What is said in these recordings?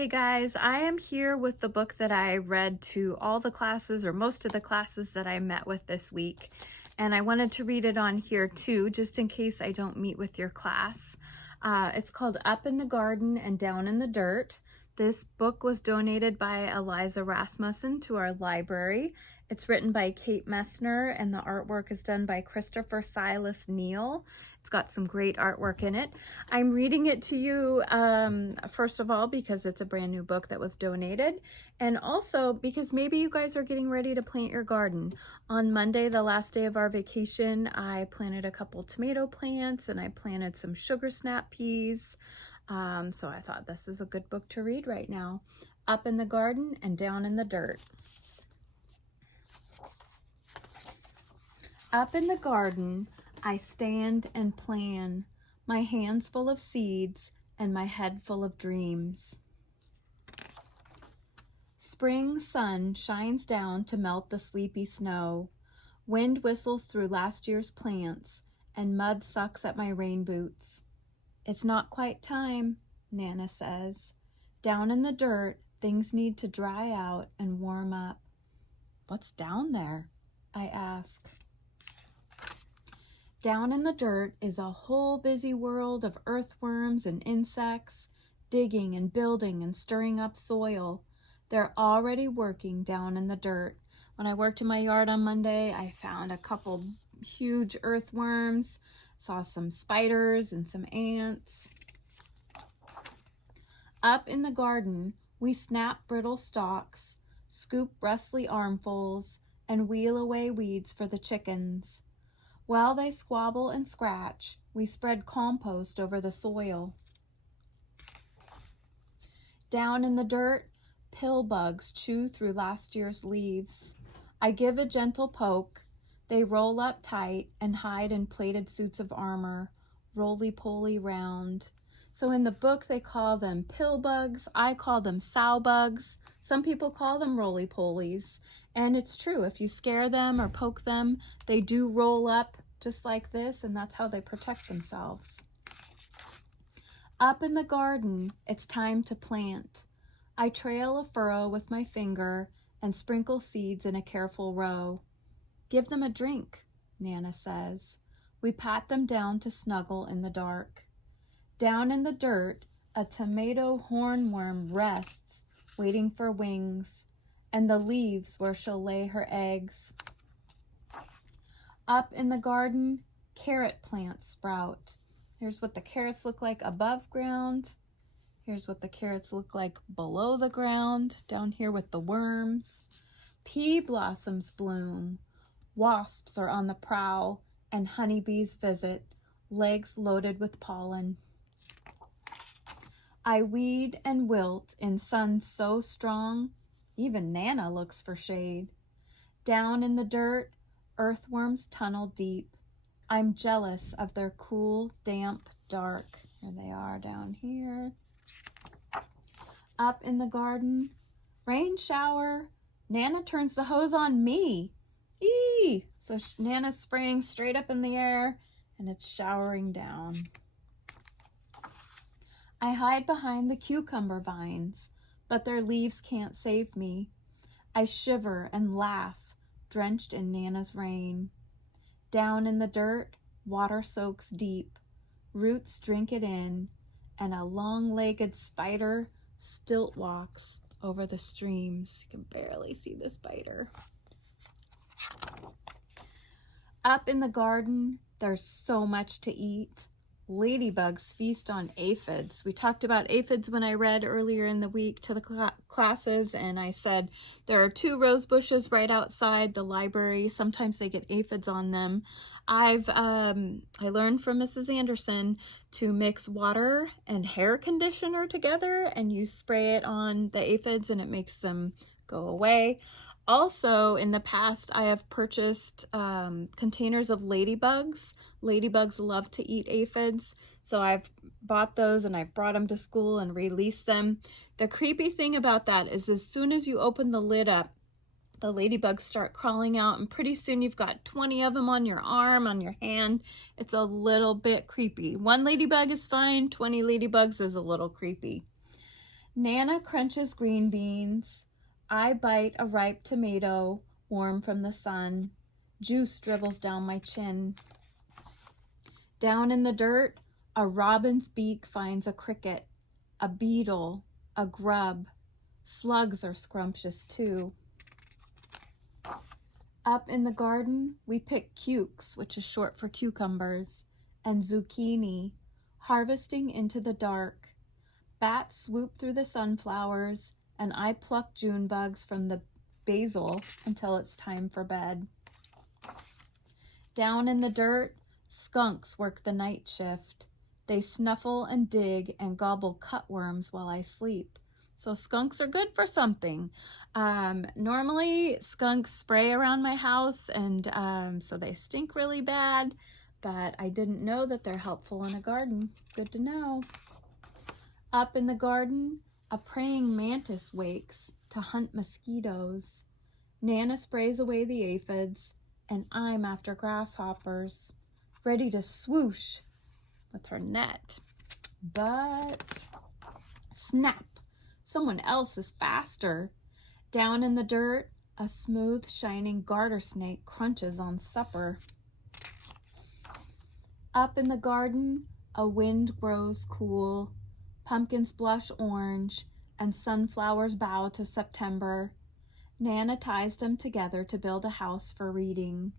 Hey guys, I am here with the book that I read to all the classes or most of the classes that I met with this week. And I wanted to read it on here too, just in case I don't meet with your class. It's called Up in the Garden and Down in the Dirt. This book was donated by Eliza Rasmussen to our library. It's written by Kate Messner and the artwork is done by Christopher Silas Neal. It's got some great artwork in it. I'm reading it to you, first of all, because it's a brand new book that was donated, and also because maybe you guys are getting ready to plant your garden. On Monday, the last day of our vacation, I planted a couple tomato plants and I planted some sugar snap peas. So I thought this is a good book to read right now. Up in the Garden and Down in the Dirt. Up in the garden, I stand and plan, my hands full of seeds and my head full of dreams. Spring sun shines down to melt the sleepy snow. Wind whistles through last year's plants and mud sucks at my rain boots. It's not quite time, Nana says. Down in the dirt, things need to dry out and warm up. What's down there? I ask. Down in the dirt is a whole busy world of earthworms and insects, digging and building and stirring up soil. They're already working down in the dirt. When I worked in my yard on Monday, I found a couple huge earthworms, saw some spiders and some ants. Up in the garden, we snap brittle stalks, scoop rustly armfuls, and wheel away weeds for the chickens. While they squabble and scratch, we spread compost over the soil. Down in the dirt, pill bugs chew through last year's leaves. I give a gentle poke. They roll up tight and hide in plated suits of armor, roly-poly round. So in the book, they call them pill bugs. I call them sow bugs. Some people call them roly-polies. And it's true, if you scare them or poke them, they do roll up just like this, and that's how they protect themselves. Up in the garden, it's time to plant. I trail a furrow with my finger and sprinkle seeds in a careful row. Give them a drink, Nana says. We pat them down to snuggle in the dark. Down in the dirt, a tomato hornworm rests, waiting for wings, and the leaves where she'll lay her eggs. Up in the garden, carrot plants sprout. Here's what the carrots look like above ground. Here's what the carrots look like below the ground, down here with the worms. Pea blossoms bloom. Wasps are on the prowl, and honeybees visit, legs loaded with pollen. I weed and wilt in sun so strong, even Nana looks for shade. Down in the dirt, earthworms tunnel deep. I'm jealous of their cool, damp, dark. Here they are down here. Up in the garden, rain shower. Nana turns the hose on me. Eee! So Nana's spraying straight up in the air and it's showering down. I hide behind the cucumber vines, but their leaves can't save me. I shiver and laugh, drenched in Nana's rain. Down in the dirt, water soaks deep. Roots drink it in, and a long-legged spider stilt walks over the streams. You can barely see the spider. Up in the garden, there's so much to eat. Ladybugs feast on aphids. We talked about aphids when I read earlier in the week to the classes, and I said there are 2 rose bushes right outside the library. Sometimes they get aphids on them. I learned from Mrs. Anderson to mix water and hair conditioner together, and you spray it on the aphids and it makes them go away. Also, in the past, I have purchased containers of ladybugs. Ladybugs love to eat aphids, so I've bought those and I've brought them to school and released them. The creepy thing about that is as soon as you open the lid up, the ladybugs start crawling out, and pretty soon you've got 20 of them on your arm, on your hand. It's a little bit creepy. 1 ladybug is fine, 20 ladybugs is a little creepy. Nana crunches green beans. I bite a ripe tomato, warm from the sun. Juice dribbles down my chin. Down in the dirt, a robin's beak finds a cricket, a beetle, a grub. Slugs are scrumptious too. Up in the garden, we pick cukes, which is short for cucumbers, and zucchini, harvesting into the dark. Bats swoop through the sunflowers, and I pluck June bugs from the basil until it's time for bed. Down in the dirt, skunks work the night shift. They snuffle and dig and gobble cutworms while I sleep. So skunks are good for something. Normally skunks spray around my house, and so they stink really bad, but I didn't know that they're helpful in a garden. Good to know. Up in the garden, a praying mantis wakes to hunt mosquitoes. Nana sprays away the aphids, and I'm after grasshoppers, ready to swoosh with her net. But snap! Someone else is faster. Down in the dirt, a smooth, shining garter snake crunches on supper. Up in the garden, a wind grows cool. Pumpkins blush orange, and sunflowers bow to September. Nana ties them together to build a house for reading.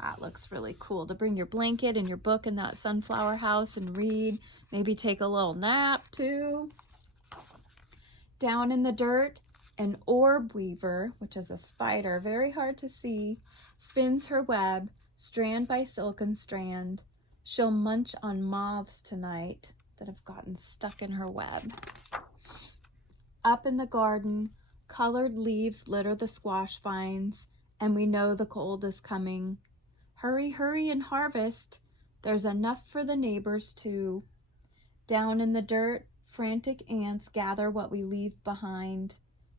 That looks really cool, to bring your blanket and your book in that sunflower house and read. Maybe take a little nap too. Down in the dirt, an orb weaver, which is a spider, very hard to see, spins her web, strand by silken strand. She'll munch on moths tonight that have gotten stuck in her web. Up in the garden, colored leaves litter the squash vines, and we know the cold is coming. Hurry, hurry and harvest. There's enough for the neighbors too. Down in the dirt, frantic ants gather what we leave behind.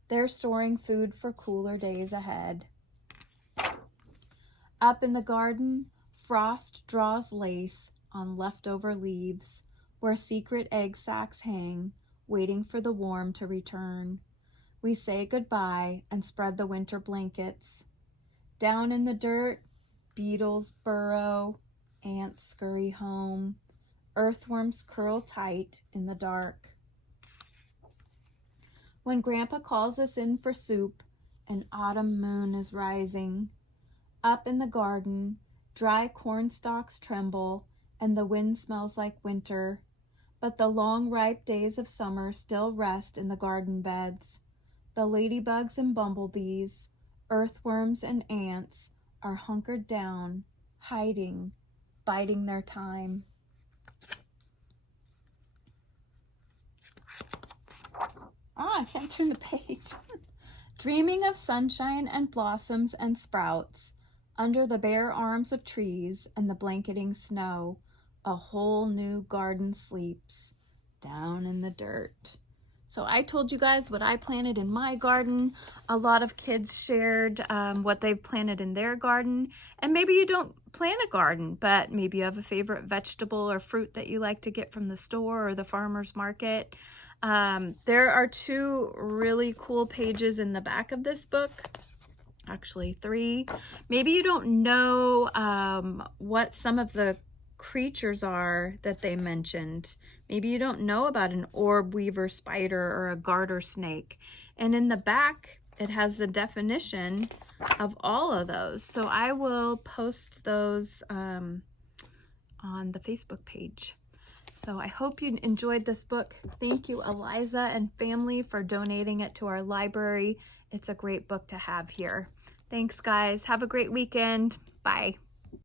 They're storing food for cooler days ahead. Up in the garden, frost draws lace on leftover leaves, where secret egg sacs hang, waiting for the warm to return. We say goodbye and spread the winter blankets. Down in the dirt, beetles burrow, ants scurry home. Earthworms curl tight in the dark. When Grandpa calls us in for soup, an autumn moon is rising. Up in the garden, dry corn stalks tremble, and the wind smells like winter. But the long, ripe days of summer still rest in the garden beds. The ladybugs and bumblebees, earthworms and ants are hunkered down, hiding, biding their time. I can't turn the page. Dreaming of sunshine and blossoms and sprouts, under the bare arms of trees and the blanketing snow, a whole new garden sleeps down in the dirt. So I told you guys what I planted in my garden. A lot of kids shared what they've planted in their garden. And maybe you don't plant a garden, but maybe you have a favorite vegetable or fruit that you like to get from the store or the farmer's market. There are 2 really cool pages in the back of this book. Actually 3. Maybe you don't know what some of the creatures are that they mentioned. Maybe you don't know about an orb weaver spider or a garter snake. And in the back, it has the definition of all of those. So I will post those on the Facebook page. So I hope you enjoyed this book. Thank you, Eliza and family, for donating it to our library. It's a great book to have here. Thanks, guys. Have a great weekend. Bye.